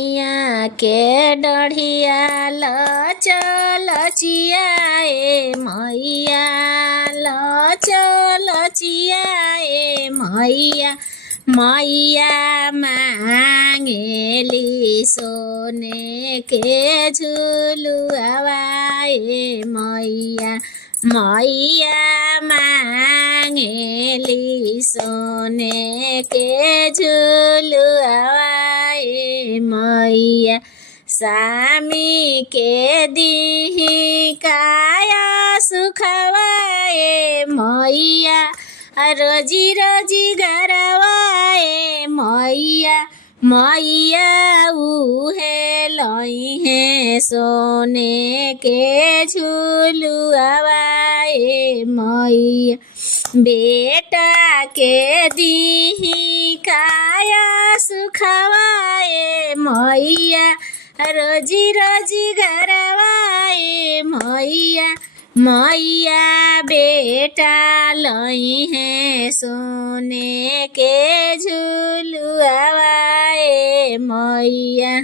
मैया के डढ़िया लच लचिया मैया लच लचिया मैया मैया मांगेली सोने के झुलुआवा मैया मैया मांगेली सोने के झुलुआवा मैया सामी के दीही काया सुखवाए मैया रोजी रोजी गरवाए मैया मैया उहे लई है सोने के झुलुआवाए मैया बेटा के दीही काया सुखवाए मैया रोजी रोजी गरवाए मैया मैया बेटा लई है सोने के झुलुआवाए मैया।